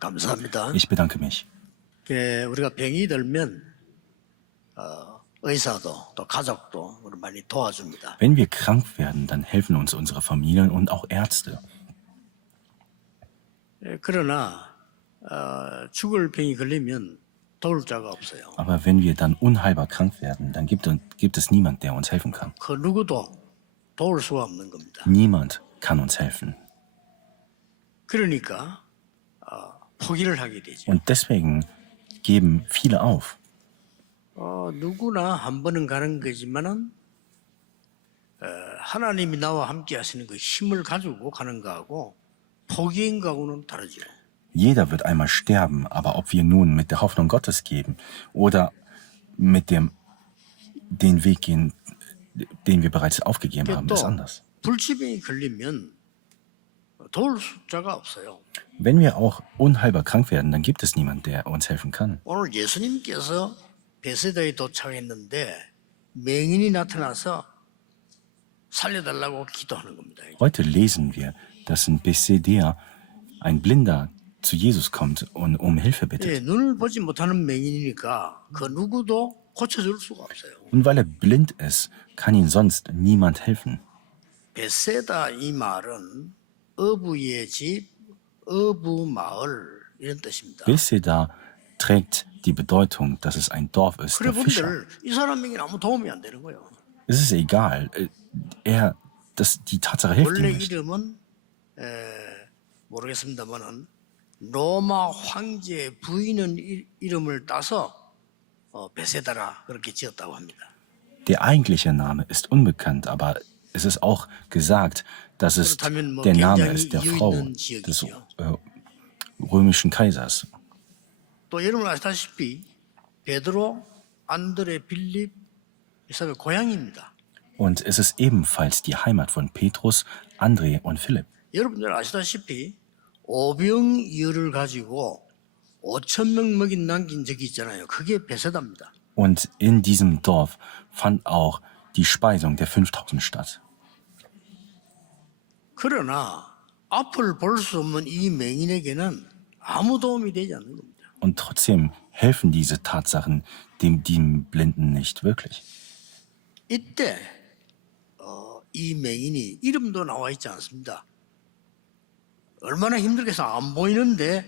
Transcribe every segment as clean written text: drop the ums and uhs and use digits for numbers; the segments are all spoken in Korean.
감사합니다. Ich bedanke mich. 우리가 병이 들면 의사도 또 가족도 우리 많이 도와줍니다. Wenn wir krank werden, dann helfen uns unsere Familien und auch Ärzte. 그러나 죽을 병이 걸리면 도울 자가 없어요. Aber wenn wir dann unheilbar krank werden, dann gibt es niemand, der uns helfen kann. 그 누구도 도울 수가 없는 겁니다. Niemand kann uns helfen. 그러니까 포기를 하게 되죠. Und deswegen geben viele auf. 누구나 한 번은 가는 거지만은 하나님이 나와 함께 하시는 그 힘을 가지고 가는 거하고 포기인 거하고는 다르죠. Jeder wird einmal sterben, aber ob wir nun mit der Hoffnung Gottes geben oder mit den Weg gehen, den wir bereits aufgegeben haben, ist anders. 불치병이 걸리면 도울 자가 없어요. Wenn wir auch unheilbar krank werden, dann gibt es niemand, der uns helfen kann. 오늘 예수님께서 베세다에 도착했는데 맹인이 나타나서 살려달라고 기도하는 겁니다. Heute lesen wir, dass in Bethsaida ein Blinder zu Jesus kommt und um Hilfe bittet. 눈을 보지 못하는 맹인이니까 그 누구도 고쳐줄 수가 없어요. Und weil er blind ist, kann ihm sonst niemand helfen. 베세다 이 말은 어부의 집, 어부 마을 이런 뜻입니다. Bethsaida trägt die Bedeutung, dass es ein Dorf ist 그래 der Fischer. 본들 이 사람에게는 아무 도움이 안 되는 거예요. Es ist egal. Die Tatsache hilft ihm 원래 nicht. 이름은 모르겠습니다만은 로마 황제 부인은 이름을 따서 베세다라 그렇게 지었다고 합니다. Der eigentliche Name ist unbekannt, aber es ist auch gesagt, dass es der Name ist der Frau des römischen Kaisers. 또 여러분 아시다시피 베드로, 안드레, 빌립 이 사람의 고향입니다. Und es ist ebenfalls die Heimat von Petrus, André und Philipp. 여러분들 아시다시피 오병이어를 가지고 5,000명 먹인 남긴 적이 있잖아요. 그게 베세다입니다. Und in diesem Dorf fand auch die Speisung der 5000 statt. 그러나 앞을 볼 수 없는 이 맹인에게는 아무 도움이 되지 않는 겁니다. Und trotzdem helfen diese Tatsachen dem Blinden nicht wirklich. 이때 이 맹인이 이름도 나와 있지 않습니다. 얼마나 힘들겠어. 안 보이는데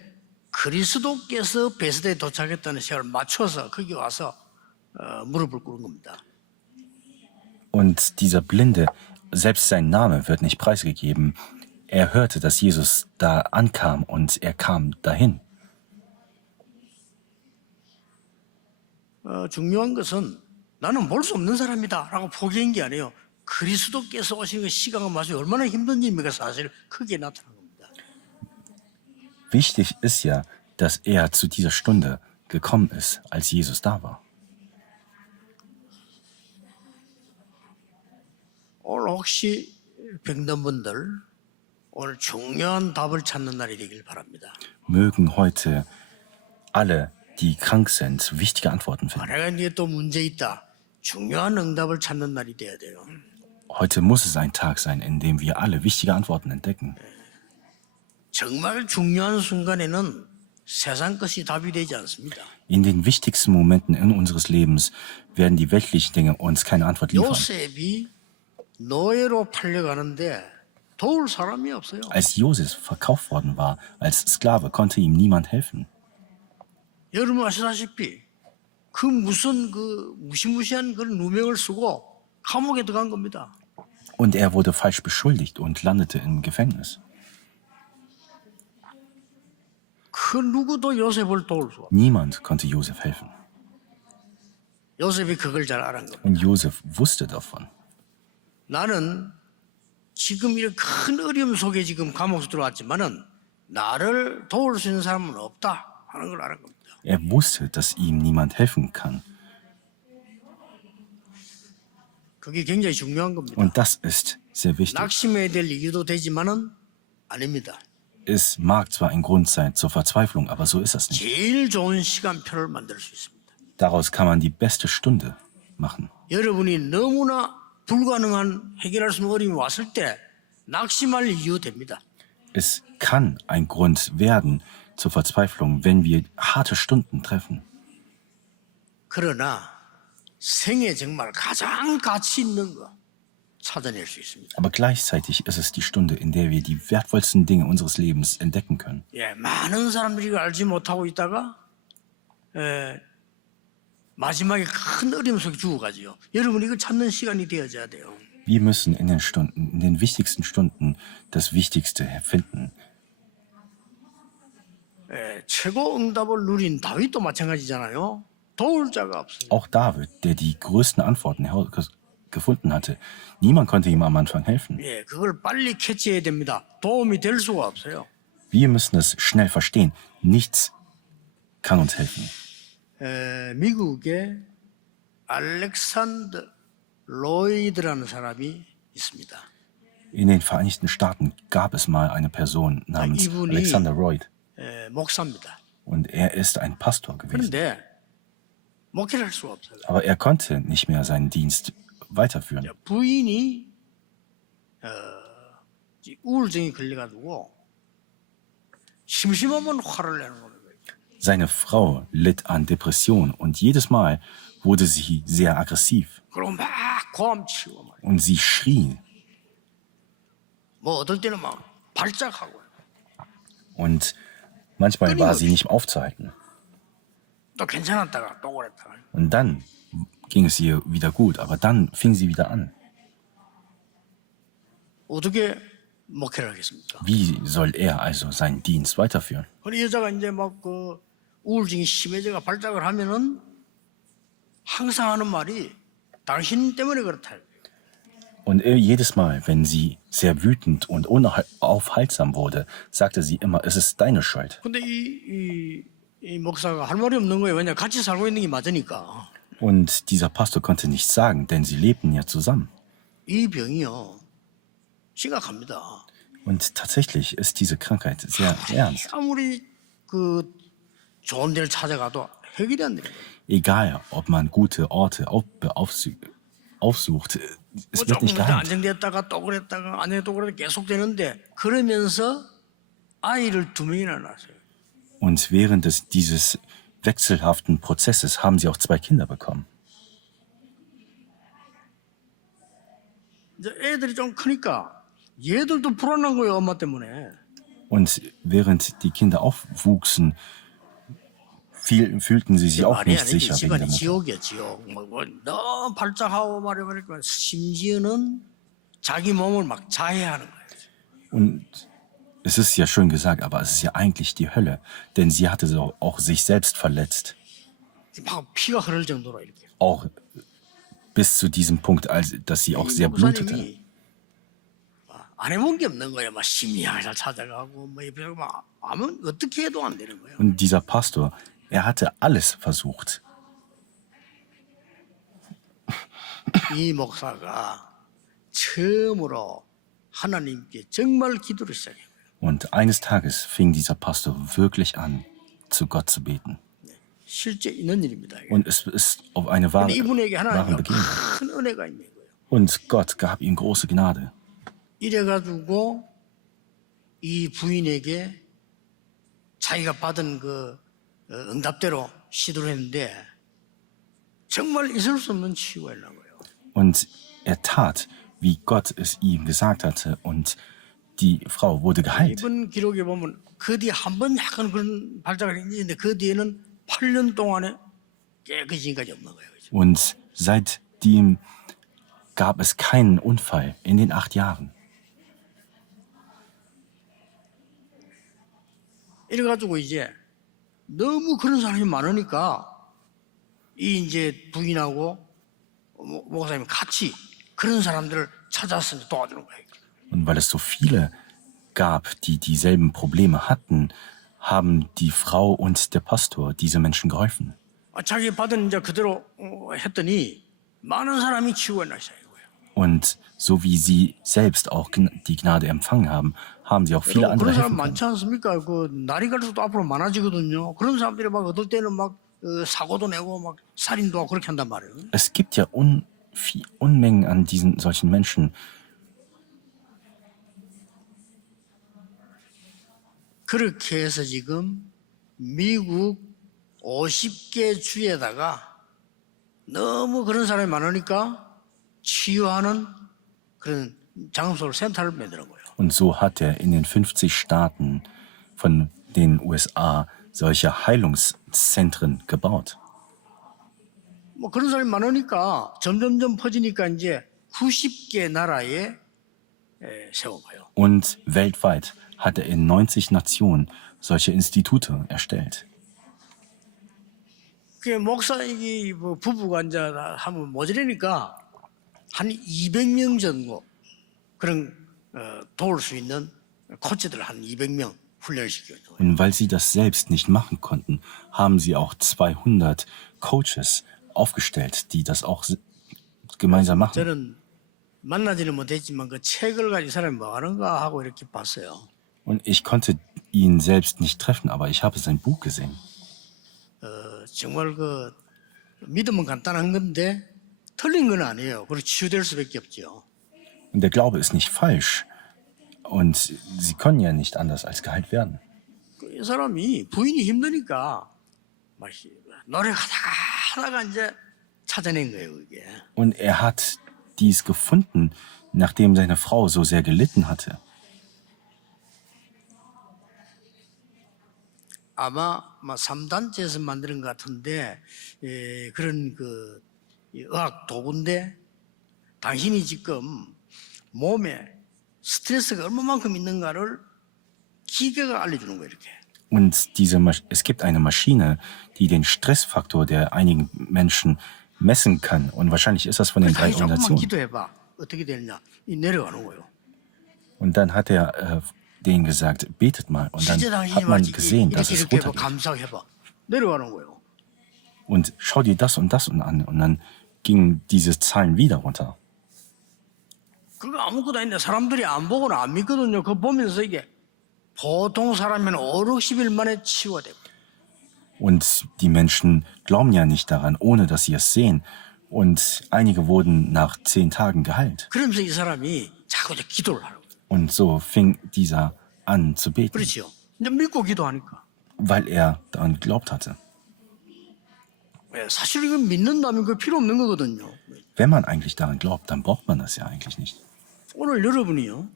그리스도께서 베세다에 도착했다는 시간을 맞춰서 거기 와서 무릎을 꿇은 겁니다. Und dieser Blinde, selbst sein Name wird nicht preisgegeben. Er hörte, dass Jesus da ankam und er kam dahin. 중요한 것은 나는 볼 수 없는 사람이다 라고 포기한 게 아니에요. 그리스도께서 오시는 그 시간과 맞춰 얼마나 힘든 일입니까 사실 크게 나타난 겁니다. Wichtig ist ja, dass er zu dieser Stunde gekommen ist, als Jesus da war. 오늘 혹시 병든 분들 오늘 중요한 답을 찾는 날이 되길 바랍니다. Mögen heute alle, die krank sind, wichtige Antworten finden. 내가 이제 또 문제 있다. 중요한 응답을 찾는 날이 돼야 돼요. Heute muss es ein Tag sein, in dem wir alle wichtige Antworten entdecken. 정말 중요한 순간에는 세상 것이 답이 되지 않습니다. In den wichtigsten Momenten in unseres Lebens werden die weltlichen Dinge uns keine Antwort liefern. 요셉이 노예로 팔려가는데 도울 사람이 없어요. Als Josef verkauft worden war, als Sklave, konnte ihm niemand helfen. 여러분 아시다시피 그 무슨 그 무시무시한 그런 누명을 쓰고 감옥에 들어간 겁니다. Und er wurde falsch beschuldigt und landete im Gefängnis. 그 누구도 요셉을 도울 수 없어요. Niemand konnte Josef helfen. 요셉이 그걸 잘 알은 겁니다. Und Josef wusste davon. 나는 지금 이런 큰 어려움 속에 지금 감옥에 들어왔지만은 나를 도울 수 있는 사람은 없다 하는 걸 알은 겁니다. Er wusste, dass ihm niemand helfen kann. 그게 굉장히 중요한 겁니다. Und das ist sehr wichtig. 낙심해야 될 이유도 되지만은 아닙니다. Es mag zwar ein Grund sein zur Verzweiflung, aber so ist das nicht. 제일 좋은 시간표를 만들 수 있습니다. Daraus kann man die beste Stunde machen. 여러분이 너무나 불가능한 해결할 수 없는 어려움이 왔을 때 낙심할 이유 됩니다. Es kann ein Grund werden zur Verzweiflung, wenn wir harte Stunden treffen. 그러나 생에 정말 가장 가치 있는 거 찾아낼 수 있습니다. Aber gleichzeitig ist es die Stunde, in der wir die wertvollsten Dinge unseres Lebens entdecken können. 예, 많은 사람들이 이걸 알지 못하고 있다가 마지막에 큰 어려움 속에 죽어가지요. 여러분 이거 찾는 시간이 되어져야 돼요. Wir müssen in den Stunden, in den wichtigsten Stunden das Wichtigste finden. 최고 응답을 누린 다윗도 마찬가지잖아요. 도울 자가 없어요. Auch David, der die größten Antworten gefunden hatte, niemand konnte ihm am Anfang helfen. 예, 그걸 빨리 캐치해야 됩니다. 도움이 될 수가 없어요. Wir müssen es schnell verstehen. Nichts kann uns helfen. 미국의 알렉산더 로이드라는 사람이 있습니다. In den Vereinigten Staaten gab es mal eine Person namens 이분이 Alexander Royd 목사입니다. und er ist ein Pastor gewesen. 그런데 목회를 할 수가 없어요. Aber er konnte nicht mehr seinen Dienst weiterführen. 부인이 우울증이 걸려가지고 심심하면 화를 내는 거예요. Seine Frau litt an Depression und jedes Mal wurde sie sehr aggressiv 그리고 막 고함치고 막. und sie schrie 뭐 어떨 때는 막 발작하고 und manchmal war sie nicht aufzuhalten. 또 괜찮았다가 또 그랬다가. Und dann ging es ihr wieder gut, aber dann fing sie wieder an. 어떻게 목회를 하겠습니까? Wie soll er also seinen Dienst weiterführen? 그 여자가 이제 막 그 우울증이 심해져가 발작을 하면은 항상 하는 말이 당신 때문에 그렇다. Und jedes Mal, wenn sie sehr wütend und unaufhaltsam wurde, sagte sie immer, es ist deine Schuld. 근데 이 목사가 할 말이 없는 거예요. 왜냐 같이 살고 있는 게 맞으니까. Und dieser Pastor konnte nichts sagen, denn sie lebten ja zusammen. 이 병이요 심각합니다. Und tatsächlich ist diese Krankheit sehr ernst. 아무리 그 좋은 데를 찾아가도 해결이 안 돼요. Egal, ob man gute Orte aufsucht, es wird 조금 nicht 더 geheilt. 안정됐다가 또 그랬다가 안에 또 그랬다가 계속 되는데 그러면서 아이를 2명이나 낳았어요. Und während dieses wechselhaften Prozesses haben sie auch 2 Kinder bekommen. 이제 애들이 좀 크니까 얘들도 불안한 거예요, 엄마 때문에. Und während die Kinder aufwuchsen, fühlten sie sich auch 말이 nicht 아니지. sicher wegen 집안이 der Mutter. 지옥이야, 지옥. 너무 발작하고 말해버리니까 심지어는 자기 몸을 막 자해하는 거예요. Und es ist ja schön gesagt, aber es ist ja eigentlich die Hölle, denn sie hatte so auch sich selbst verletzt. 막 피가 흐를 정도로 이렇게. Auch bis zu diesem Punkt, dass sie auch sehr blutete. 목사님이 안 해본 게 없는 거예요. 막 심리학을 찾아가고 뭐 옆에서 막 아무 어떻게 해도 안 되는 거예요. Und dieser Pastor, er hatte alles versucht. 이 목사가 처음으로 하나님께 정말 기도를 시작해요. Und eines Tages fing dieser Pastor wirklich an, zu Gott zu beten. 실제 있는 일입니다. 이게. Und es ist auf eine 근데 이분에게 wahre 하나님이 Begebenheit. 큰 은혜가 있는 거예요. Und Gott gab ihm große Gnade. 이래가지고 이 부인에게 자기가 받은 그 응답대로 시도를 했는데 정말 있을 수 없는 치유가 일어난 거예요. Und er tat, wie Gott es ihm gesagt hatte, und die Frau wurde geheilt. 이번 기록에 보면 그 뒤에 한 번 약간 그런 발작을 했는데 그 뒤에는 8년 동안에 깨끗이까지 없는 거예요. Und seitdem gab es keinen Unfall in den 8 Jahren. 이래가지고 이제 너무 그런 사람이 많으니까 이 이제 부인하고 목사님 같이 그런 사람들을 찾아서 도와주는 거예요. Und weil es so viele gab, die dieselben Probleme hatten, haben die Frau und der Pastor diese Menschen geholfen. 자기 받은 이제 그대로 했더니 많은 사람이 치유가 나기 시작한 거예요. Und so wie sie selbst auch die Gnade empfangen haben, haben sie auch viele andere 그런 사람 helfen können. 많지 않습니까? 그 날이 갈수록 앞으로 많아지거든요. 그런 사람들이 막 어떨 때는 막 사고도 내고 막 살인도 하고 그렇게 한단 말이에요. Es gibt ja Unmengen an solchen Menschen. 그렇게 해서 지금 미국 50개 주에다가 너무 그런 사람이 많으니까 치유하는 그런 장소를 센터를 만드는 거예요. Und so hat er in den 50 Staaten von den USA solche Heilungszentren gebaut. 뭐 그런 사람이 많으니까 점점점 퍼지니까 이제 90개 나라에 세워봐요. Und weltweit hat er in 90 Nationen solche Institute erstellt. 그 목사이기 뭐 부부가 이제 하면 모자라니까 한 200명 정도 그런 도울 수 있는 코치들 한 200명 훈련시켜요. Und weil sie das selbst nicht machen konnten, haben sie auch 200 Coaches aufgestellt, die das auch gemeinsam machen. 저는 만나지는 못했지만 그 책을 가진 사람이 뭐 하는가 하고 이렇게 봤어요. Und ich konnte ihn selbst nicht treffen, aber ich habe sein Buch gesehen. 정말 그 믿음은 간단한 건데 틀린 건 아니에요. 그리고 치유될 수밖에 없죠. Und der Glaube ist nicht falsch. Und sie können ja nicht anders als geheilt werden. 이 사람이 부인이 힘드니까 막 노력하다가 이제 찾아낸 거예요, 그게. Und er hat dies gefunden, nachdem seine Frau so sehr gelitten hatte. 아마 3단체에서 만드는 것 같은데 그런 이 의학 도구인데 당신이 지금 몸에 스트레스가 얼마만큼 있는가를 기계가 알려주는 거예요, 이렇게. Und es gibt eine Maschine, die den Stressfaktor der einigen Menschen messen kann. Und wahrscheinlich ist das von den 3 당신 조금만 Organisationen. 기도해봐. 어떻게 되느냐. 이 내려가는 거예요. Und dann hat er denen gesagt, betet mal. Und dann 실제 hat 당신이 man 말지 gesehen, dass es 이렇게 해봐. runtergeht. 감사해봐. 내려가는 거예요. Und schau dir das und das an. Und dann gingen diese Zahlen wieder runter. 그거 아무것도 아닌데 사람들이 안 보고는 안 믿거든요. 그거 보면서 이게 보통 사람이면 5, 60일 만에 치유가 돼요. Und die Menschen glauben ja nicht daran, ohne dass sie es sehen. Und einige wurden nach 10 Tagen geheilt. 그러면서 이 사람이 자꾸 이제 기도를 하라고. Und so fing dieser an zu beten, 그렇죠. 이제 믿고 기도하니까. weil er daran geglaubt hatte. 사실 이거 믿는다면 그 필요 없는 거거든요. Wenn man eigentlich daran glaubt, dann braucht man das ja eigentlich nicht. 오늘 여러분이요.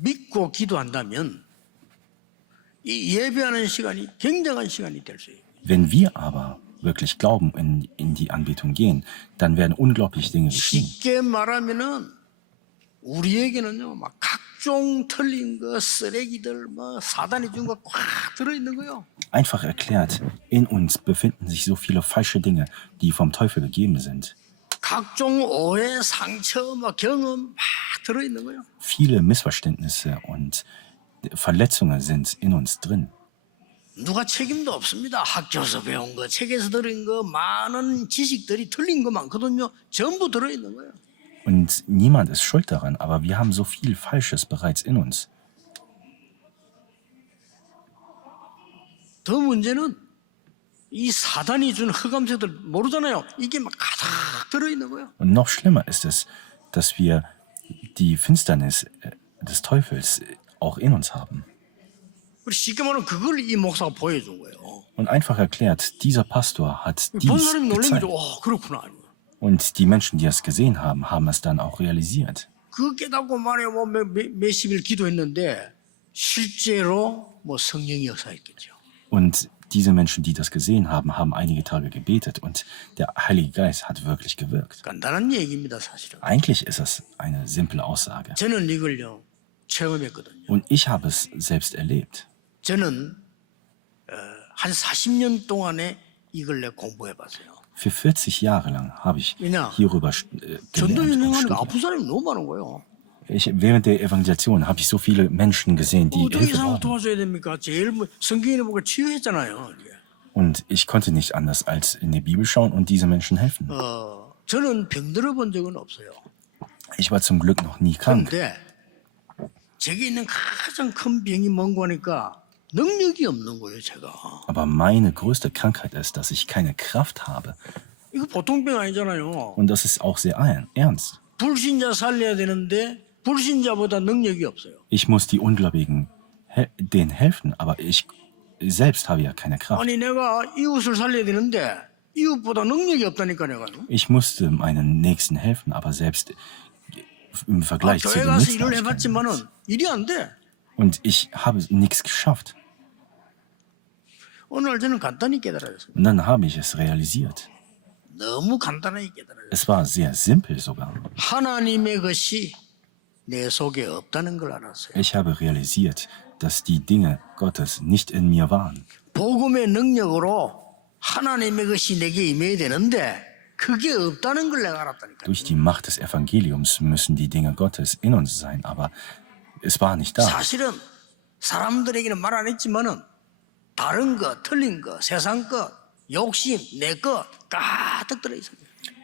믿고 기도한다면 이 예배하는 시간이 굉장한 시간이 될 수 있어요. Wenn wir aber wirklich glauben, in die Anbetung gehen, dann werden unglaubliche Dinge geschehen. 쉽게 말하면은 우리에게는요, 막 각종 틀린 거, 쓰레기들, 뭐 사단이 준 거 꽉 들어있는 거요. Einfach erklärt, in uns befinden sich so viele falsche Dinge, die vom Teufel gegeben sind. 각종 오해, 상처, 막 경험 막 들어있는 거요. Viele Missverständnisse und Verletzungen sind in uns drin. 누가 책임도 없습니다. 학교에서 배운 거, 책에서 들은 거, 많은 지식들이 틀린 거 많거든요. 전부 들어있는 거예요. Und niemand ist schuld daran, aber wir haben so viel Falsches bereits in uns. 더 문제는 이 사단이 준 흑암색들 모르잖아요. 이게 막 가득 들어있는 거예요. Und noch schlimmer ist es, dass wir die Finsternis des Teufels auch in uns haben. 우리 쉽게 말하면 그걸 이 목사가 보여준 거예요. Und einfach erklärt, dieser Pastor hat 본 dies 사람이 놀란 gezeigt. 거죠. 그렇구나. Und die Menschen, die es gesehen haben, haben es dann auch realisiert. 그 깨닫고 말해 뭐 몇십일 기도했는데 실제로 뭐 성령이 역사했겠죠. Und diese Menschen, die das gesehen haben, haben einige Tage gebetet und der Heilige Geist hat wirklich gewirkt. 간단한 얘기입니다, 사실은. Eigentlich ist es eine simple Aussage. 저는 이걸요 체험했거든요. Und ich habe es selbst erlebt. 저는 한 40년 동안에 이걸 내가 공부해봤어요. Für 40 Jahre lang habe ich Ja. hierüber 전도 gelernt. Und 운영하니까 studiert. 아픈 사람이 너무 많은 거예요. Während der Evangelisation habe ich so viele Menschen gesehen, die 어떻게 이 Hilfe 사람 brauchen. 도와줘야 됩니까? 제일 성경에 보고 치유했잖아요. 이게. Und ich konnte nicht anders als in die Bibel schauen und diese Menschen helfen. 저는 병들어 본 적은 없어요. Ich war zum Glück noch nie krank. 그런데 제게 있는 가장 큰 병이 뭔고 하니까 능력이 없는 거예요, 제가. Aber meine größte Krankheit ist, dass ich keine Kraft habe. 이거 보통 병 아니잖아요. Und das ist auch sehr ernst. 불신자 살려야 되는데 불신자보다 능력이 없어요. Ich muss die Ungläubigen denen helfen, aber ich selbst habe ja keine Kraft. 아니 내가 이웃을 살려야 되는데 이웃보다 능력이 없다니까 내가. Ich musste meinen Nächsten helfen, aber selbst im Vergleich zu 교회 den 가서 일을 Nächsten. 해봤지만은 일이 안 돼. Und ich habe nichts geschafft. 오늘 저는 간단히 깨달았어요. Und dann habe ich es realisiert. 너무 간단하게 깨달아요. Es war sehr simpel sogar. 하나님의 것이 내 속에 없다는 걸 알았어요. Ich habe realisiert, dass die Dinge Gottes nicht in mir waren. 복음의 능력으로 하나님의 것이 내게 임해야 되는데 그게 없다는 걸 내가 알았다니까요. Durch die Macht des Evangeliums müssen die Dinge Gottes in uns sein, aber es war nicht da. 사실은 사람들에게는 말 안 했지만은 다른 것, 틀린 것, 세상 것, 욕심, 내 것 가득 들어 있어요.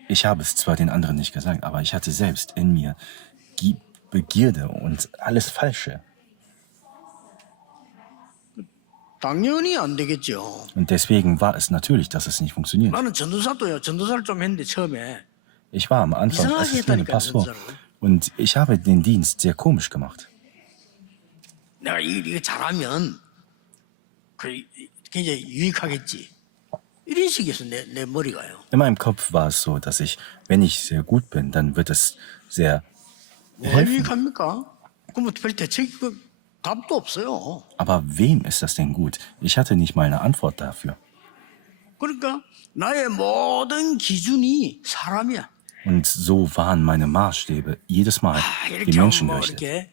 Ich habe es zwar den anderen nicht gesagt, aber ich hatte selbst in mir Begierde und alles Falsche. 당연히 안 되겠죠. Und deswegen war es natürlich, dass es nicht funktioniert. 나는 전도사도요. 전도사를 좀 했는데 처음에 Ich war am Anfang 이상하게 assistierender 했다니까요, Pastor 전도사를. und ich habe den Dienst sehr komisch gemacht. 내가 이거 잘하면 그 굉장히 유익하겠지. 이런 식이었어 내 머리가요. In meinem Kopf war es so, dass ich, wenn ich sehr gut bin, dann wird es sehr 왜 helfen. 유익합니까? 그럼 별 대책 답도 없어요. Aber wem ist das denn gut? Ich hatte nicht mal eine Antwort dafür. 그러니까 나의 모든 기준이 사람이야. Und so waren meine Maßstäbe jedes Mal 이렇게 die 하면 Menschen 뭐 gerichtet. 이렇게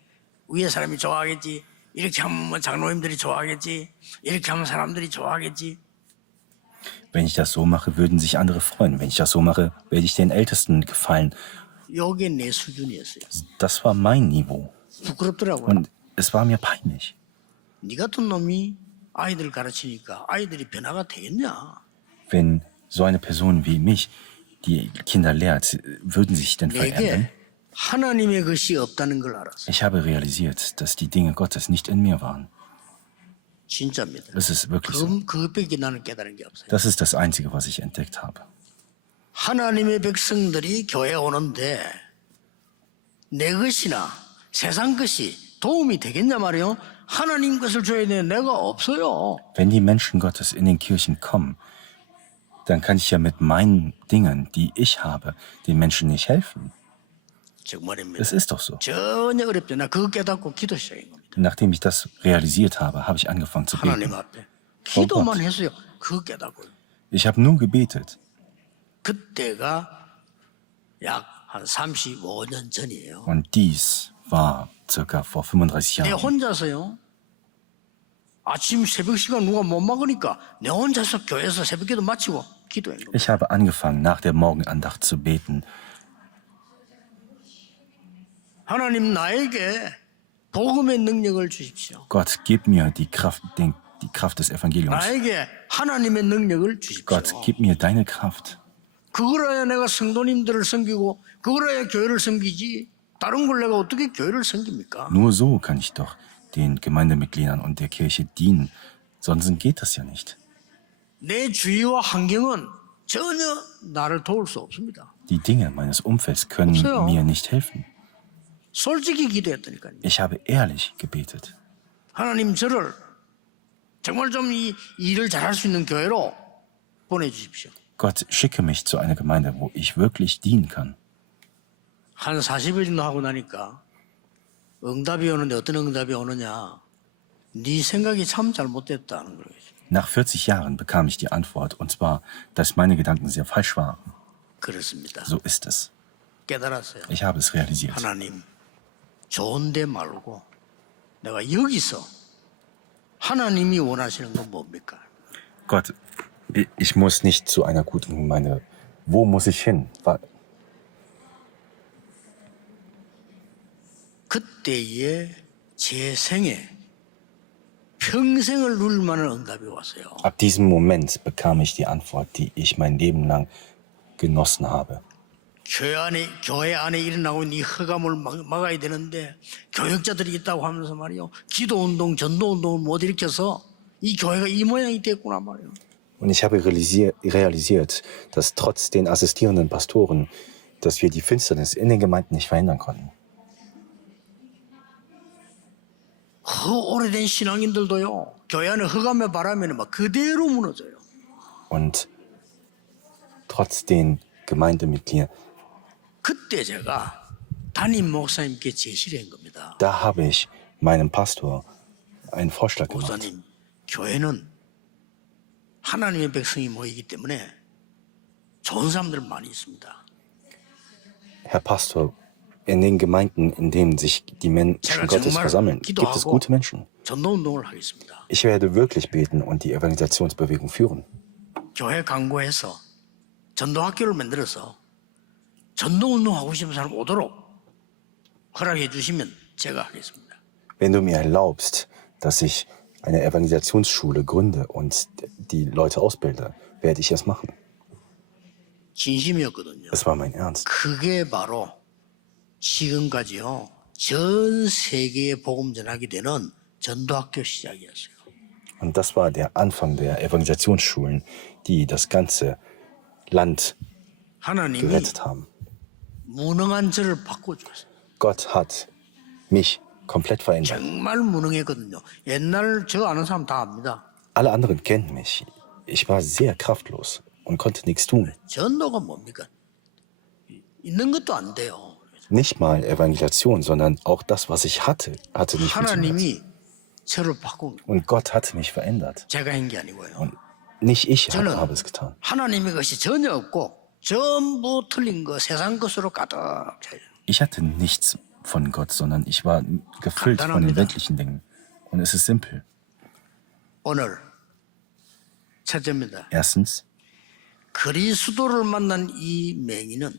위에 사람이 좋아하겠지. 이렇게 하면 뭐 장로님들이 좋아하겠지. 이렇게 하면 사람들이 좋아하겠지. Wenn ich das so mache, würden sich andere freuen. Wenn ich das so mache, werde ich den Ältesten gefallen. 이게 내 수준이었어요. Das war mein Niveau. 부끄럽더라고요. Und es war mir peinlich. 네 같은 놈이 아이들 가르치니까 아이들이 변화가 되겠냐? Wenn so eine Person wie mich die Kinder lehrt, würden sie sich denn verändern? 내게 하나님의 것이 없다는 걸 알았어요. Ich habe realisiert, dass die Dinge Gottes nicht in mir waren. 진짜입니다. Das ist wirklich so. 그것밖에 나는 깨달은 게 없어요. Das ist das Einzige, was ich entdeckt habe. 하나님의 백성들이 교회에 오는데 내 것이나 세상 것이 도움이 되겠냐 말이요. 하나님 것을 줘야 되는데 내가 없어요. Wenn die Menschen Gottes in den Kirchen kommen, dann kann ich ja mit meinen Dingen, die ich habe, den Menschen nicht helfen. 정말입니다. Es ist doch so. 전혀 어렵지. 나 그거 깨닫고 기도 시작한 겁니다. Nachdem ich das realisiert habe, habe ich angefangen zu 하나님 beten. 앞에 기도만 했어요. 그거 깨닫고. Ich habe nur gebetet. 그때가 약 한 35년 전이에요. Und dies war circa vor 35 내 Jahren. 혼자서요. 아침 새벽 시간 누가 못 막으니까 내 혼자서 교회에서 새벽기도 마치고 기도한 겁니다. Ich habe angefangen, nach der Morgenandacht zu beten. 하나님 나에게 복음의 능력을 주십시오. Gott, gib mir die Kraft des Evangeliums. 나에게 하나님의 능력을 주십시오. Gott, gib mir deine Kraft. 그걸로야 내가 성도님들을 섬기고 그걸로야 교회를 섬기지 다른 걸 내가 어떻게 교회를 섬깁니까? Nur so kann ich doch den Gemeindemitgliedern und der Kirche dienen. Sonst geht das ja nicht. 내 주위와 환경은 전혀 나를 도울 수 없습니다. Die Dinge meines Umfelds können 없어요. mir nicht helfen. 솔직히 기도했다니까요. Ich habe ehrlich gebetet. 하나님 저를 정말 좀 이 일을 잘할 수 있는 교회로 보내주십시오. Gott, schicke mich zu einer Gemeinde, wo ich wirklich dienen kann. 한 40일 정도 하고 나니까 응답이 오는데 어떤 응답이 오느냐. 네 생각이 참 잘못됐다는 거예요. Nach 40 Jahren bekam ich die Antwort, und zwar, dass meine Gedanken sehr falsch waren. 그렇습니다. So ist es. 깨달았어요. Ich habe es realisiert. 하나님 좋은데 말고 내가 여기서 하나님이 원하시는 건 뭡니까? Gott, ich muss nicht zu einer guten Gemeinde. Wo muss ich hin? 그때에 제 생에 평생을 누릴 만한 응답이 왔어요. Ab diesem Moment bekam ich die Antwort, die ich mein Leben lang genossen habe. 교회 안에 일어나고 있는 이 흑암을 막아야 되는데 교역자들이 있다고 하면서 말이요. 기도운동, 전도운동을 못 일으켜서 이 교회가 이 모양이 됐구나 말이요. Und ich habe realisiert, dass trotz den assistierenden Pastoren, dass wir die Finsternis in den Gemeinden nicht verhindern konnten. 오래된 신앙인들도요. 교회 안에 흑암의 바람에는 막 그대로 무너져요. Und trotz den Gemeindemitgliedern, 그때 제가 담임 목사님께 제시를 한 겁니다. da habe ich meinem Pastor einen Vorschlag gemacht. 목사님, 교회는 하나님의 백성이 모이기 때문에 좋은 사람들 많이 있습니다. Herr Pastor, in den Gemeinden, in denen sich die Menschen 제가 Gottes 정말 versammeln, gibt es 기도하고 gute Menschen. 전도운동을 하겠습니다. Ich werde wirklich beten und die Evangelisationsbewegung führen. 교회 광고해서 전도학교를 만들어서 전도운동하고 싶은 사람 오도록 허락해 주시면 제가 하겠습니다. Wenn du mir erlaubst, dass ich eine Evangelisationsschule gründe und die Leute ausbilde, werde ich es machen. 진심이었거든요. Es war mein Ernst. 그게 바로 지금까지요. 전 세계에 복음 전하게 되는 전도학교 시작이었어요. Und das war der Anfang der Evangelisationsschulen, die das ganze Land 하나님이 gerettet haben. 무능한 저를 바꿔주었어요. Gott hat mich komplett verändert. 정말 무능했거든요. 옛날 저 아는 사람 다 압니다. Alle anderen kennen mich. Ich war sehr kraftlos und konnte nichts tun. 전도가 뭡니까? 있는 것도 안 돼요. Nicht mal Evangelisation, sondern auch das, was ich hatte, hatte nicht funktioniert. 하나님이 저를 바꾼 거예요. Und Gott hatte mich verändert. 제가 한 게 아니고요. Und nicht ich 저는 habe es getan. 하나님의 것이 전혀 없고 전부 틀린 거 세상 것으로 가득 차요. Ich hatte nichts von Gott, sondern ich war gefüllt von den weltlichen Dingen. Und es ist simpel. 오늘 첫째입니다. Erstens, 그리스도를 만난 이 맹인은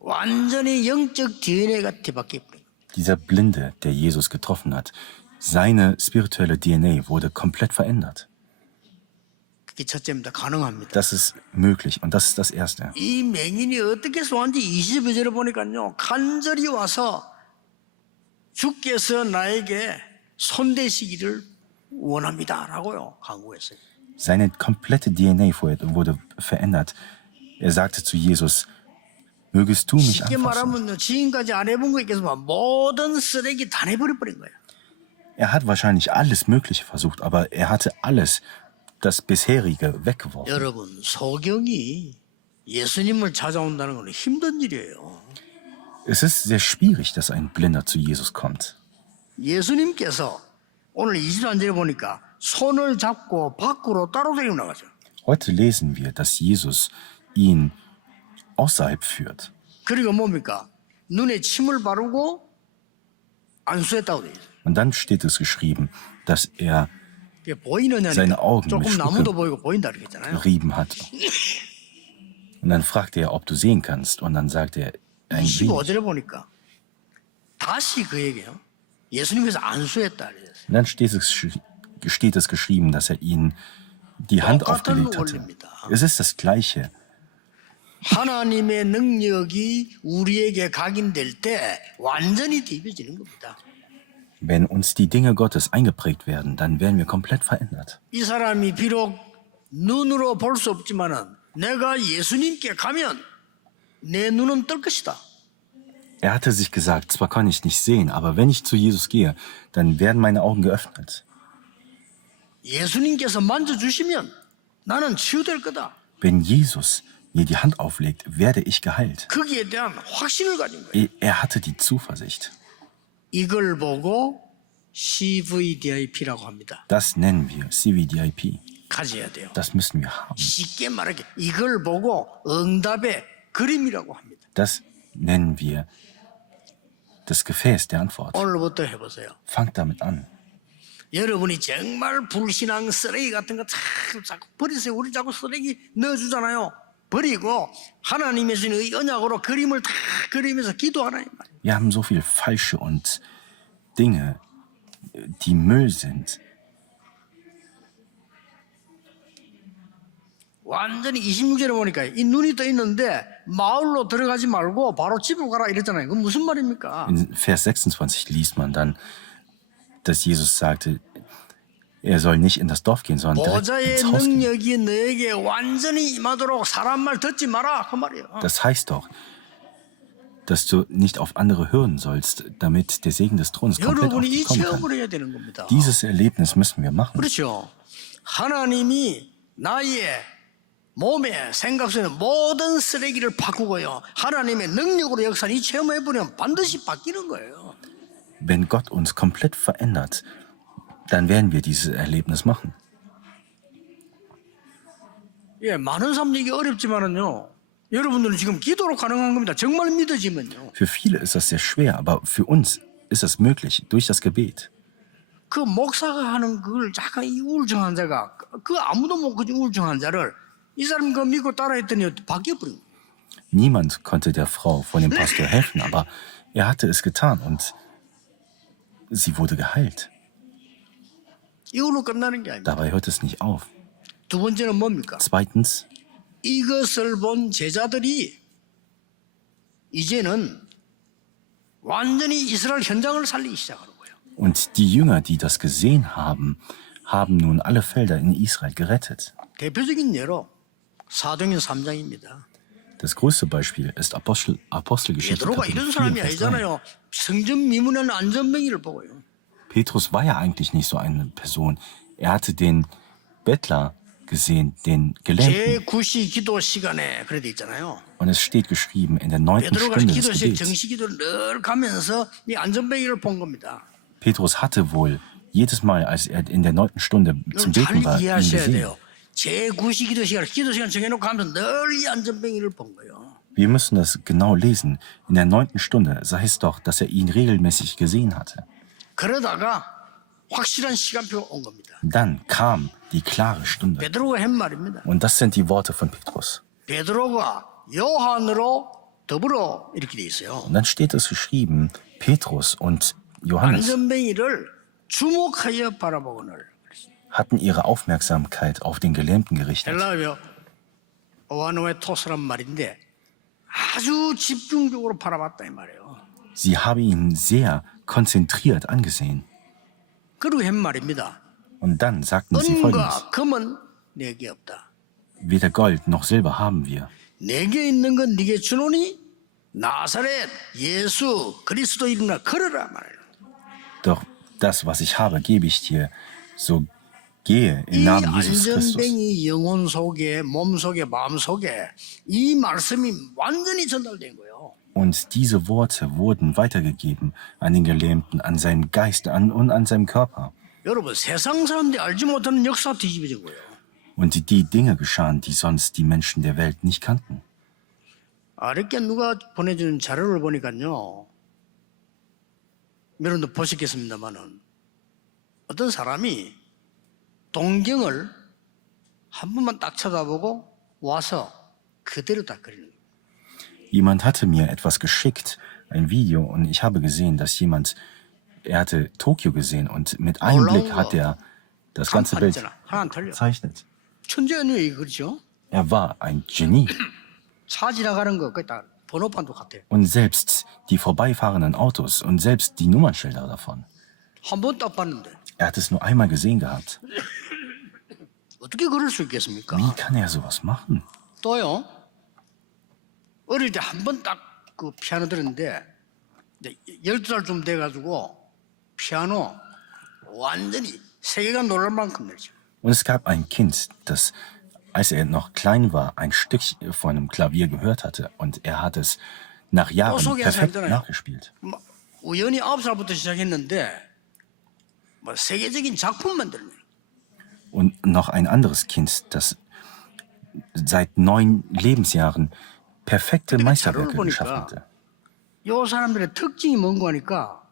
완전히 영적 DNA가 뒤바뀌어 버린 거예요. dieser Blinde, der Jesus getroffen hat, seine spirituelle DNA wurde komplett verändert. 그게 첫째입니다. 가능합니다. Das ist möglich und das ist das Erste. 이 맹인이 어떻게 소환지 22절에 보니까요. 간절히 와서 주께서 나에게 손대시기를 원합니다라고요. 강구했어요. Seine komplette DNA wurde verändert. Er sagte zu Jesus, mögest du mich 쉽게 anfassen? 말하면요. 지금까지 안 해본 거 있겠지만 모든 쓰레기 다 내버려버린 거예요. Er hat wahrscheinlich alles Mögliche versucht, aber er hatte alles, das bisherige, weggeworfen. 여러분, 소경이 예수님을 찾아온다는 건 힘든 일이에요. Es ist sehr schwierig, dass ein Blinder zu Jesus kommt. 예수님께서 오늘 21절에 보니까 손을 잡고 밖으로 따로 데리고 나가죠. Heute lesen wir, dass Jesus ihn außerhalb führt. 그리고 뭡니까? 눈에 침을 바르고 안수했다고 돼 있어요. Und dann steht es geschrieben, dass er 이게 보이느냐니까 seine Augen mit 조금 나무도 Spucke 보이고 보인다 그랬잖아요. gerieben hat. Und dann fragte er, ob du sehen kannst. Und dann sagte er, ein wenig. 25절에 보니까 다시 그에게요. 예수님께서 안수했다 그랬어요. Und dann steht es geschrieben, dass er ihnen die Hand aufgelegt hatte. Es ist das Gleiche. 하나님의 능력이 우리에게 각인될 때 완전히 뒤집어지는 겁니다. Wenn uns die Dinge Gottes eingeprägt werden, dann werden wir komplett verändert. 이 사람이 비록 눈으로 볼 수 없지만은 내가 예수님께 가면 내 눈은 뜰 것이다. Er hatte sich gesagt, zwar kann ich nicht sehen, aber wenn ich zu Jesus gehe, dann werden meine Augen geöffnet. 예수님께서 만져주시면 나는 치유될 거다. Wenn Jesus mir die Hand auflegt, werde ich geheilt. 거기에 대한 확신을 가진 거예요. Er hatte die Zuversicht. 이걸 보고 CVDIP라고 합니다. Das nennen wir CVDIP. 가져야 돼요. Das müssen wir haben. 쉽게 말하게 이걸 보고 응답의 그림이라고 합니다. Das nennen wir das Gefäß der Antwort. 오늘부터 해보세요. Fangt damit an. 여러분이 정말 불신앙 쓰레기 같은 거 자꾸 버리세요. 우리 자꾸 쓰레기 넣어주잖아요. 버리고 하나님의 주신 의 언약으로 그림을 다 그리면서 기도하라 이 말이에요. Wir haben so viel Falsche und Dinge, die Müll sind. 완전히 26절에 보니까 이 눈이 떠 있는데 마을로 들어가지 말고 바로 집으로 가라 이랬잖아요. 그건 무슨 말입니까? In Vers 26 liest man dann, dass Jesus sagte, er soll nicht in das Dorf gehen, sondern direkt 보좌의 ins Haus gehen. 능력이 너에게 완전히 임하도록 사람 말 듣지 마라 그 말이에요. Das heißt doch, dass du nicht auf andere hören sollst, damit der Segen des Thrones komplett auf 여러분이 이 dich kommen kann. 체험을 해야 되는 겁니다. Dieses Erlebnis müssen wir machen. 그렇죠. 하나님이 나의 몸에 생각 속에 모든 쓰레기를 바꾸고요. 하나님의 능력으로 역사는 이 체험을 해보면 반드시 바뀌는 거예요. Wenn Gott uns komplett verändert, dann werden wir dieses Erlebnis machen. 예, 많은 사람 얘기 어렵지만은요. 여러분들은 지금 기도로 가능한 겁니다. 정말 믿어지면요. Für viele ist das sehr schwer, aber für uns ist es möglich durch das Gebet. 그 목사가 하는 그걸 잠깐 이 우울증 환자가 그 아무도 못 그진 우울증 환자를 이 사람 그 믿고 따라했더니 바뀌어버린 거예요. Niemand konnte der Frau von dem Pastor helfen, aber er hatte es getan und sie wurde geheilt. 이걸로 끝나는 게 아닙니다. Dabei hört es nicht auf. 두 번째는 뭡니까? Zweitens, 이것을 본 제자들이 이제는 완전히 이스라엘 현장을 살리기 시작하는 거예요. und die Jünger, die das gesehen haben, haben nun alle Felder in Israel gerettet. 대표적인 예로 사도행전 3장입니다. Das größte Beispiel ist Apostelgeschichte 베드로가 Kapitel 이런 4, 사람이 Vers 3. 아니잖아요. 성전 미문에는 안전뱅이를 보고요. Petrus war ja eigentlich nicht so eine Person. Er hatte den Bettler gesehen, den Gelähmten. 제9시 기도 시간에 그래 돼 있잖아요. Und es steht geschrieben, in der 9. 베드로가 Stunde des 기도실 Gebets. 정시 기도를 늘 가면서 이 안전뱅이를 본 겁니다. Petrus hatte wohl jedes Mal, als er in der 9. Stunde zum 잘 Beten war, ihn 이해하셔야 gesehen. 돼요. 제9시 기도 시간 정해놓고 하면서 늘 이 안전뱅이를 본 거예요. Wir müssen das genau lesen. In der 9. Stunde sei es doch, dass er ihn regelmäßig gesehen hatte. 그러다가 확실한 시간표가 온 겁니다. Dann kam die klare Stunde. 베드로가 한 말입니다. Und das sind die Worte von Petrus. 베드로가 요한으로 더불어 이렇게 돼 있어요. Und dann steht es geschrieben, Petrus und Johannes 안전뱅이를 주목하여 바라보거늘. hatten ihre Aufmerksamkeit auf den Gelähmten gerichtet. 헬라어 오아노에토스란 말인데 아주 집중적으로 바라봤다 이 말이에요. Sie haben ihn sehr konzentriert angesehen. 그리고 한 말입니다. Und dann sagten sie Folgendes. 은과 금은 내게 없다. Weder Gold noch Silber haben wir. 내게 있는 건 네게 주노니 나사렛 예수 그리스도 이름으로 걸어라 말이에요. Doch das, was ich habe, gebe ich dir. So gehe im 이 Namen Jesus Christus. 안전뱅이 영혼 속에 몸 속에 마음 속에 이 말씀이 완전히 전달된 거예요. Und diese Worte wurden weitergegeben an den Gelähmten, an seinen Geist und an seinem Körper. 여러분 세상 사람들이 알지 못하는 역사 뒤집어진 거예요. Und die Dinge geschahen, die sonst die Menschen der Welt nicht kannten. 이렇게 누가 보내준 자료를 보니까요. 여러분도 보셨겠습니다만은 어떤 사람이 동경을 한 번만 딱 쳐다보고 와서 그대로 딱 그리는 거예요. Jemand hatte mir etwas geschickt, ein Video, und ich habe gesehen, dass er hatte Tokio gesehen und mit einem Blick hat er das ganze Bild 하나 틀려. gezeichnet. 천재연이 그렇죠. Er war ein Genie. 차 지나가는 거 거의 다 번호판도 같아. Und selbst die vorbeifahrenden Autos und selbst die Nummernschilder davon. 한 번 딱 봤는데 Er hat es nur einmal gesehen gehabt. 어떻게 그럴 수 있겠습니까? Wie kann er sowas machen? 또요. 어릴 때 한 번 딱 그 피아노 들었는데 12살쯤 돼가지고 피아노 완전히 세계가 놀랄 만큼 늘죠. Und es gab ein Kind, das, als er noch klein war, ein Stück von einem Klavier gehört hatte. Und er hat es nach Jahren perfekt nachgespielt. 우연히 9살부터 시작했는데 뭐 세계적인 작품 만들면. Und noch ein anderes Kind, das seit 9 Lebensjahren perfekte Meisterwerke geschaffen hatte. 요 사람들의 특징이 뭔가 하니까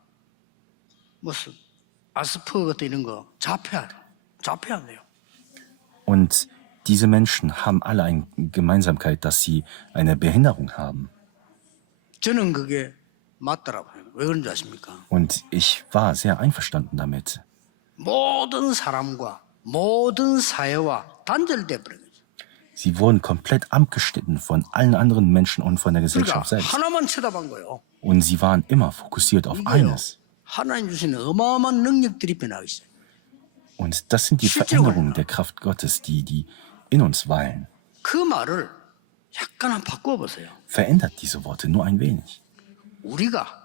무슨 아스퍼거 이런 거 자폐야 돼요. Und diese Menschen haben alle eine Gemeinsamkeit, dass sie eine Behinderung haben. 저는 그게 맞더라고요. 왜 그런지 아십니까? Und ich war sehr einverstanden damit. 모든 사람과 모든 사회와 단절돼 버린 거죠. Sie wurden komplett abgeschnitten von allen anderen Menschen und von der 그러니까 Gesellschaft selbst. 하나만 쳐다본 거예요. Und sie waren immer fokussiert auf 이게요. eines. 하나님 주시는 어마어마한 능력들이 변하고 있어요. Und das sind die Veränderungen der Kraft Gottes, die in uns weilen. 그 말을 약간 바꿔보세요. Verändert diese Worte nur ein wenig. 우리가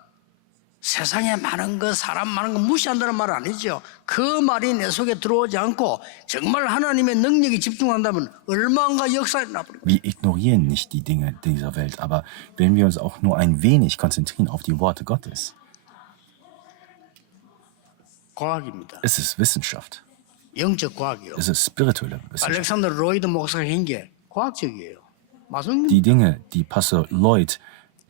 세상에 많은 것, 사람 많은 거 무시한다는 말 아니죠. 그 말이 내 속에 들어오지 않고 정말 하나님의 능력에 집중한다면 얼마나 역사에 나버리고. Wir ignorieren nicht die Dinge dieser Welt, aber wenn wir uns auch nur ein wenig konzentrieren auf die Worte Gottes, 과학입니다. es ist Wissenschaft, 영적 과학이요. es ist spirituelle Wissenschaft. 알렉산더 로이드 목사가 한 게 과학적이에요. 맞습니다. Die Dinge, die Pastor Lloyd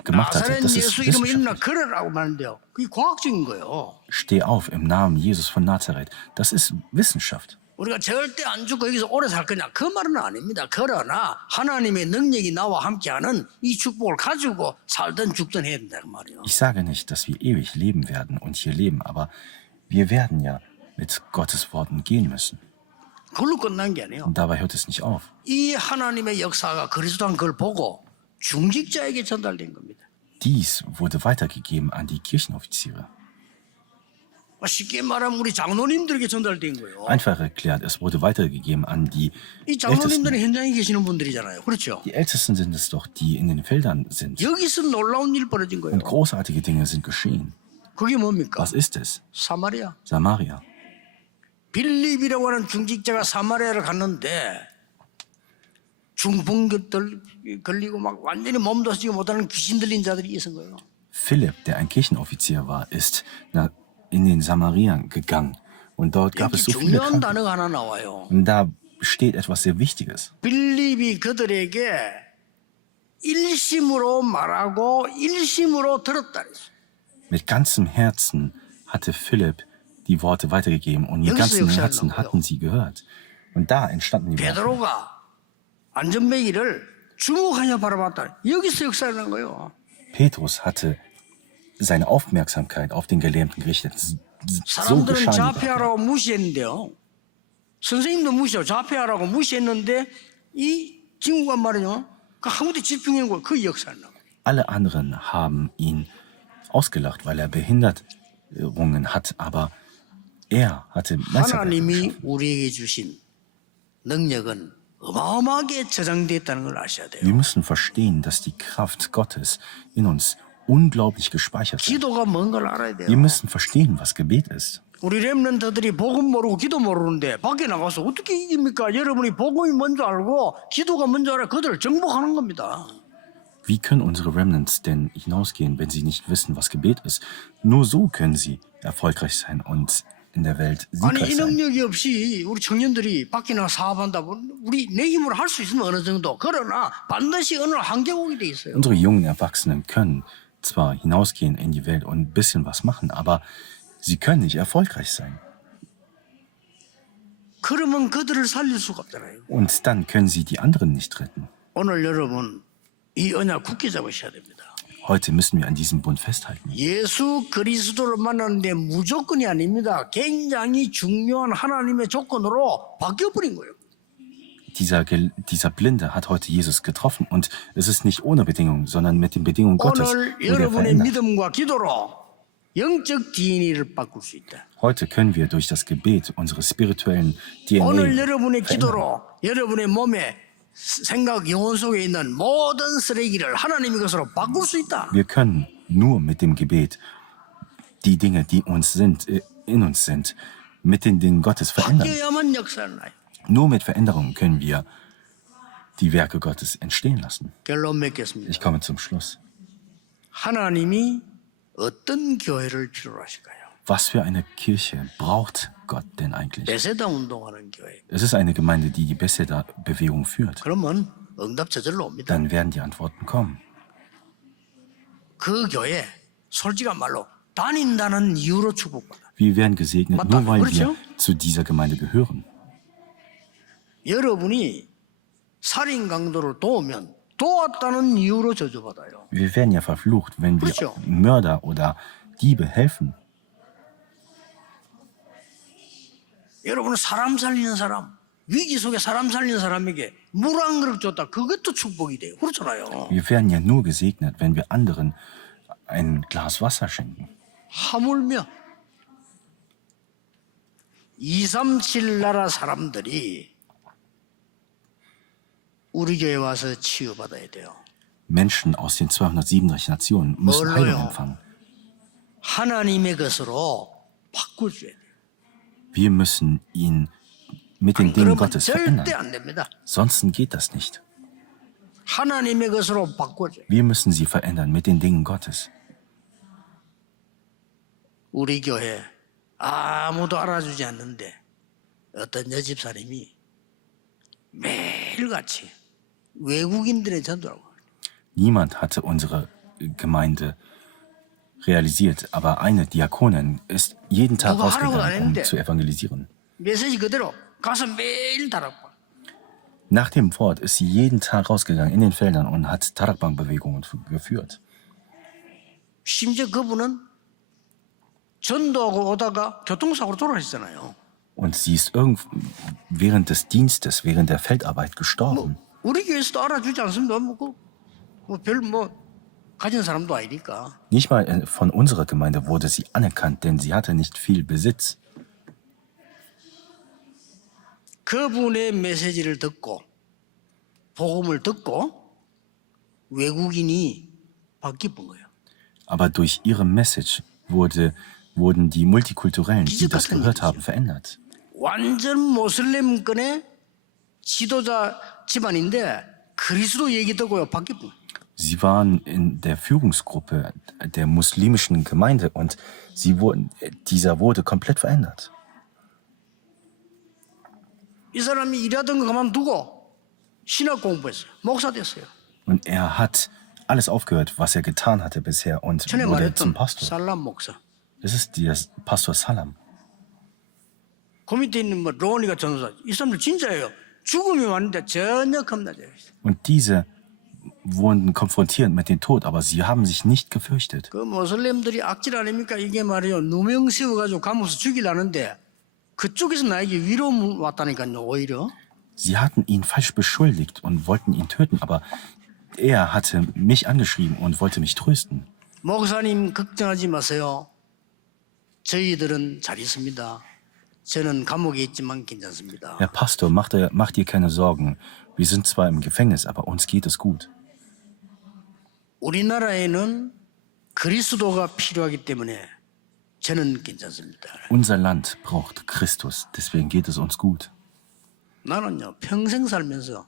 gemacht hatte, 나사렛 das ist 예수 이름으로 일어나 wissenschaftlich. 걸으라고 말하는데요. 그게 과학적인 거예요. Steh auf im Namen Jesus von Nazareth. Das ist Wissenschaft. 우리가 절대 안 죽고 여기서 오래 살 거냐 그 말은 아닙니다. 그러나 하나님의 능력이 나와 함께하는 이 축복을 가지고 살든 죽든 해야 된다 그 말이에요. Ich sage nicht, dass wir ewig leben werden und hier leben, aber wir werden ja mit Gottes Worten gehen müssen. 그걸로 끝난 게 아니에요. Und dabei hört es nicht auf. 이 하나님의 역사가 그리스도한 걸 보고 중직자에게 전달된 겁니다. Dies wurde weitergegeben an die Kirchenoffiziere. 쉽게 말하면 우리 장로님들에게 전달된 거예요. Einfach erklärt, es wurde weitergegeben an die 이 Ältesten. 장로님들은 현장에 계시는 분들이잖아요. 그렇죠? Die Ältesten sind es doch, die in den Feldern sind. 여기서 놀라운 일 벌어진 거예요. Und großartige Dinge sind geschehen. 그게 뭡니까? Was ist es? 사마리아. Samaria. 빌립이라고 하는 중직자가 사마리아를 갔는데 중풍들 걸리고 막 완전히 몸도 쓰지 못하는 귀신 들린 자들이 있은 거예요. Philipp, der ein Kirchenoffizier war, ist in den Samarian gegangen. Und dort gab es 여기 so viele 중요한 Kranke. 단어가 하나 나와요. Und da steht etwas sehr Wichtiges. 빌립이 그들에게 일심으로 말하고 일심으로 들었다 그랬어요. Mit ganzem Herzen hatte Philipp die Worte weitergegeben und mit ganzem Herzen hatten sie gehört. Und da entstanden die Worte. 베드로가 안전뱅이를 주목하여 바라봤다. 여기서 역사를 한 거예요. Petrus hatte seine Aufmerksamkeit auf den Gelähmten gerichtet. So 사람들은 geschahen die Worte. 자폐하라고 무시했는데요. 선생님도 무시하고 자폐하라고 무시했는데 이 친구가 말이죠. 그 한국에 집중한 거 그 역사를 한 거예요. Alle anderen haben ihn ausgelacht, weil er Behinderungen hat, aber er hatte Meisterwerke 하나님이 geschaffen. 우리에게 주신 능력은 어마어마하게 저장되었다는 걸 아셔야 돼요. Wir müssen verstehen, dass die Kraft Gottes in uns unglaublich gespeichert ist. 기도가 뭔 걸 알아야 돼요. Wir müssen verstehen, was Gebet ist. 우리 렘넌트들이 복음 모르고 기도 모르는데 밖에 나가서 어떻게 이깁니까? 여러분이 복음이 뭔지 알고 기도가 뭔지 알아 그들을 정복하는 겁니다. Wie können unsere Remnants denn hinausgehen, wenn sie nicht wissen, was Gebet ist? Nur so können sie erfolgreich sein und in der Welt 아니 siegreich 이 sein. 능력이 없이 우리 청년들이 밖에 나가 사업한다 우리 내 힘으로 할 수 있으면 어느 정도 그러나 반드시 어느 한계곡이 돼 있어요. Unsere jungen Erwachsenen können zwar hinausgehen in die Welt und ein bisschen was machen, aber sie können nicht erfolgreich sein. 그러면 그들을 살릴 수가 없잖아요. Und dann können sie die anderen nicht retten. 오늘 여러분 이 언약 굳게 잡으셔야 됩니다. Heute müssen wir an diesem Bund festhalten. 예수 그리스도를 만나는데 무조건이 아닙니다. 굉장히 중요한 하나님의 조건으로 바뀌어버린 거예요. Dieser Blinde hat heute Jesus getroffen und es ist nicht ohne Bedingung, sondern mit den Bedingungen Gottes 오늘 wurde er 여러분의 verändert. 믿음과 기도로 영적 DNA를 바꿀 수 있다. Heute können wir durch das Gebet unsere spirituellen 오늘 DNA 여러분의 verändern. 기도로 여러분의 몸에 생각 영혼 속에 있는 모든 쓰레기를 하나님의 것으로 바꿀 수 있다. Wir können nur mit dem Gebet die Dinge, die in uns sind, mit den Dingen Gottes verändern. 바뀌어야만 역사를 나요. Nur mit Veränderungen können wir die Werke Gottes entstehen lassen. 결론 맺겠습니다. Ich komme zum Schluss. 하나님이 어떤 교회를 필요로 하실까요? Was für eine Kirche braucht Gott denn eigentlich? 베세다 운동하는 교회. Es ist eine Gemeinde, die die Bethesda-Bewegung führt. 그러면 응답 저절로 옵니다. Dann werden die Antworten kommen. 그 교회 솔직한 말로 다닌다는 이유로 축복받아. Wir werden gesegnet, 맞다. nur weil 그렇죠? wir zu dieser Gemeinde gehören. 여러분이 살인 강도를 도우면 도왔다는 이유로 저주받아요. Wir werden ja verflucht, wenn wir 그렇죠. Mörder oder Diebe helfen. 여러분은 사람 살리는 사람, 위기 속에 사람 살리는 사람에게 물 한 그릇 줬다. 그것도 축복이 돼요. 그렇잖아요. Wir werden ja nur gesegnet, wenn wir anderen ein Glas Wasser schenken. 하물며 237 나라 사람들이 우리 교회 와서 치유받아야 돼요. Menschen aus den 237 Nationen müssen 뭘로요? Heilung empfangen. 하나님의 것으로 바꿔줘야 돼요. Wir müssen ihn mit den 안 Dingen 그러면 Gottes 절대 verändern. 안 됩니다. Sonst geht das nicht. 하나님의 것으로 바꿔줘요. Wir müssen sie verändern mit den Dingen Gottes. 우리 교회 아무도 알아주지 않는데 어떤 여집사님이 매일같이 외국인들의 전도라고. Niemand hatte unsere Gemeinde realisiert, aber eine Diakonin ist jeden Tag 누가 하라고 안 rausgegangen, um 했는데. zu evangelisieren. 메시지 그대로 가서 매일 다락방. Nach dem Wort ist sie jeden Tag rausgegangen in den Feldern und hat Tarakbank-Bewegungen geführt. 심지어 그분은 전도하고 오다가 교통사고로 돌아가셨잖아요. Und sie ist während des Dienstes, während der Feldarbeit gestorben. 우리 교회에서도 알아주지 않습니다. 가진 사람도 아니니까. Nicht mal von unserer Gemeinde wurde sie anerkannt, denn sie hatte nicht viel Besitz. 그분의 메시지를 듣고 복음을 듣고 외국인이 바뀌었던 거예요. Aber durch ihre Message wurden die Multikulturellen, die das gehört haben, verändert. 완전 모슬렘권의 지도자 집안인데 그리스도 얘기 듣고요 바뀌었던 거예요. Sie waren in der Führungsgruppe der muslimischen Gemeinde und dieser wurde komplett verändert. 이 사람이 일하던 거 그만두고 신학 공부했어요. 목사 됐어요. Und er hat alles aufgehört, was er getan hatte bisher und 전에 wurde zum 말했던 Pastor. 살람 목사. Das ist der Pastor Salam. 그 밑에 있는 로니가 전도사. 이 사람들 진짜예요. 죽음이 왔는데 전혀 겁나지 않았어요. Und diese wurden konfrontiert mit dem Tod, aber sie haben sich nicht gefürchtet. 그 모슬렘들이 악질 아닙니까? 이게 말이요. 누명 씌워가지고 감옥에서 죽이려는데 그쪽에서 나에게 위로 왔다니까요. 오히려. Sie hatten ihn falsch beschuldigt und wollten ihn töten, aber er hatte mich angeschrieben und wollte mich trösten. 목사님 걱정하지 마세요. 저희들은 잘 있습니다. 저는 감옥에 있지만 괜찮습니다. Herr Pastor, mach dir keine Sorgen. Wir sind zwar im Gefängnis, aber uns geht es gut. 우리나라에는 그리스도가 필요하기 때문에 저는 괜찮습니다. Unser Land braucht Christus, deswegen geht es uns gut. 나는요 평생 살면서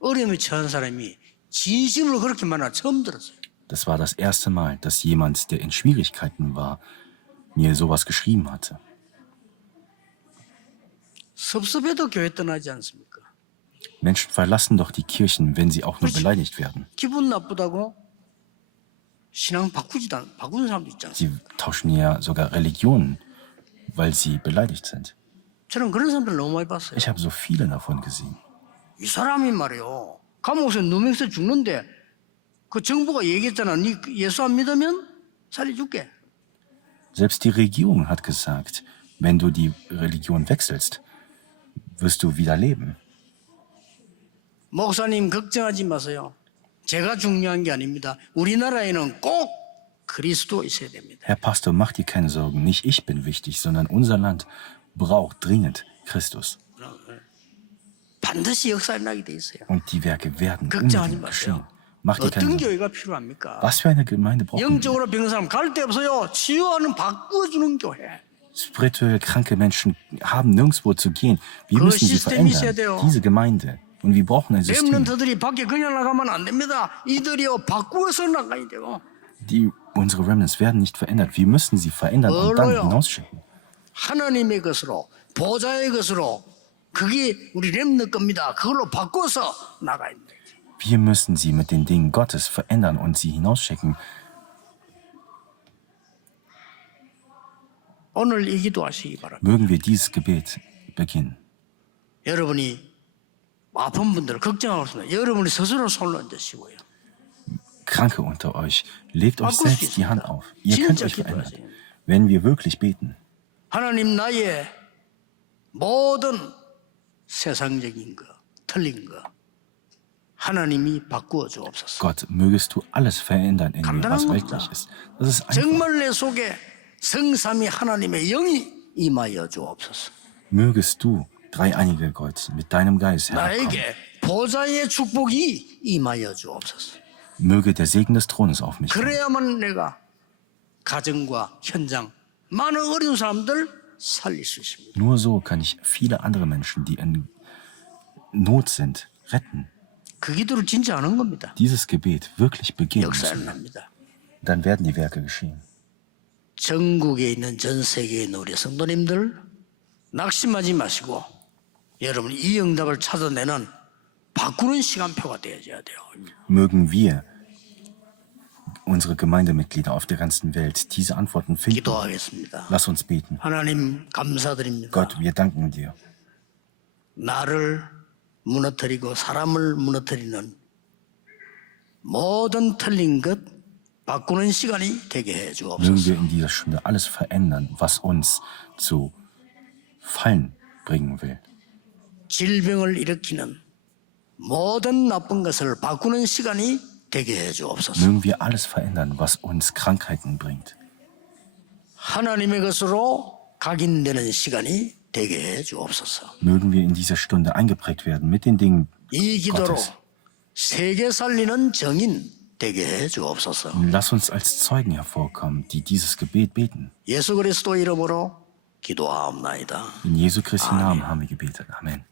어려움에 처한 사람이 진심으로 그렇게 말하나 처음 들었어요. Das war das erste Mal, dass jemand, der in Schwierigkeiten war, mir sowas geschrieben hatte. 섭섭해도 교회 떠나지 않습니까? Menschen verlassen doch die Kirchen, wenn sie auch nur beleidigt werden. 기분 나쁘다고 신앙 바꾸는 사람도 있잖아요. Sie tauschen ja sogar Religionen, weil sie beleidigt sind. 저는 그런 사람들 너무 많이 봤어요. Ich habe so viele davon gesehen. 이 사람이 말이요 감옥에서 누명서 죽는데 그 정부가 얘기했잖아. 네 예수 안 믿으면 살려줄게. Selbst die Regierung hat gesagt, wenn du die Religion wechselst, wirst du wieder leben. 목사님 걱정하지 마세요. 제가 중요한 게 아닙니다. 우리나라에는 꼭 그리스도 있어야 됩니다. Herr Pastor, mach dir keine Sorgen, nicht ich bin wichtig, sondern unser Land braucht dringend Christus. 반드시 역사 일어나게 돼 있어요. Und die Werke werden 걱정하지 unbedingt geschehen. 마세요. Mach dir keine 어떤 Sorgen. 교회가 필요합니까? Was für eine Gemeinde brauchen wir? 영적으로 병든 사람 갈 데 없어요. 치유하는 바꾸어주는 교회. Spirituell kranke Menschen haben nirgendwo zu gehen. Wir 그 müssen sie 시스템이 있어야 verändern. 돼요. Diese Gemeinde. Und wir brauchen ein System. 렘넌트들이 밖에 그냥 나가면 안 됩니다. 이들이요 바꾸어서 나가야 돼요. Unsere Remnants werden nicht verändert. Wir müssen sie verändern und dann 뭘로요? hinausschicken. 하나님의 것으로 보좌의 것으로 그게 우리 렘넌트 겁니다. 그걸로 바꿔서 나가야 돼요. Wir müssen sie mit den Dingen Gottes verändern und sie hinausschicken. 오늘 이 기도하시기 바랍니다. Mögen wir dieses Gebet beginnen. 여러분이 아픈 분들 걱정하고 있습니다. 여러분이 스스로 손을 얹으시고요. Kranke unter euch, legt euch 바꿀 수 selbst die Hand 있습니다. auf. Ihr könnt 진짜 euch verändern. 기도하세요. Wenn wir wirklich beten. 하나님 나의 모든 세상적인 거, 틀린 거 하나님이 바꾸어 주옵소서. Gott, mögest du alles verändern in mir, was 간단한 weltlich 겁니다. ist. Das ist einfach. 정말 내 속에 성삼위 하나님의 영이 임하여 주옵소서. Mögest du, dreieinige Gott, mit deinem Geist herabkommen. 나에게 보좌의 축복이 임하여 주옵소서. Möge der Segen des Thrones auf mich kommen. 그래야만 내가 가정과 현장, 많은 어려운 사람들 살릴 수 있습니다. Nur so kann ich viele andere Menschen, die in Not sind, retten. 그 기도를 진짜 하는 겁니다. Dieses Gebet wirklich begehen 역사는 müssen. 납니다. Dann werden die Werke geschehen. 전국에 있는 전 세계의 있는 우리 성도님들 낙심하지 마시고 여러분 이 응답을 찾아내는 바꾸는 시간표가 되어야 돼요. Mögen wir, unsere Gemeindemitglieder auf der ganzen Welt, diese Antworten finden. 기도하겠습니다. Lass uns beten. 하나님 감사드립니다. Gott, wir danken dir. 나를 무너뜨리고 사람을 무너뜨리는 모든 틀린 것 바꾸는 시간이 되게 해 Mögen 주옵소서. wir in dieser Stunde alles verändern, was uns zu Fallen bringen will. 질병을 일으키는 모든 나쁜 것을 바꾸는 시간이 되게 해 주옵소서. Mögen wir alles verändern, was uns Krankheiten bringt. 하나님의 것으로 각인되는 시간이 되게 해 주옵소서. Mögen wir in dieser Stunde eingeprägt werden mit den Dingen 이 기도로 Gottes. 세계 살리는 정인 되게 해 주옵소서. Lass uns als Zeugen hervorkommen, die dieses Gebet beten. 예수 그리스도 이름으로 기도하옵나이다. In Jesu Christi Namen haben wir gebetet. Amen.